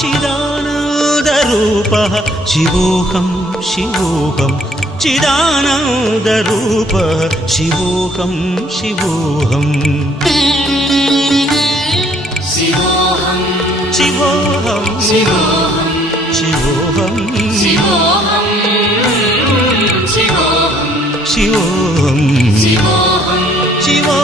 चिदानन्दरूपः शिवोऽहं शिवोऽहं चिदानन्दरूपः शिवोऽहं शिवोऽहं शिवोऽहं शिवोऽहं शिवोऽहं शिवोऽहं शिवोऽहं शिवोऽहं शिवोऽहं शिवोऽहं शिवोऽहं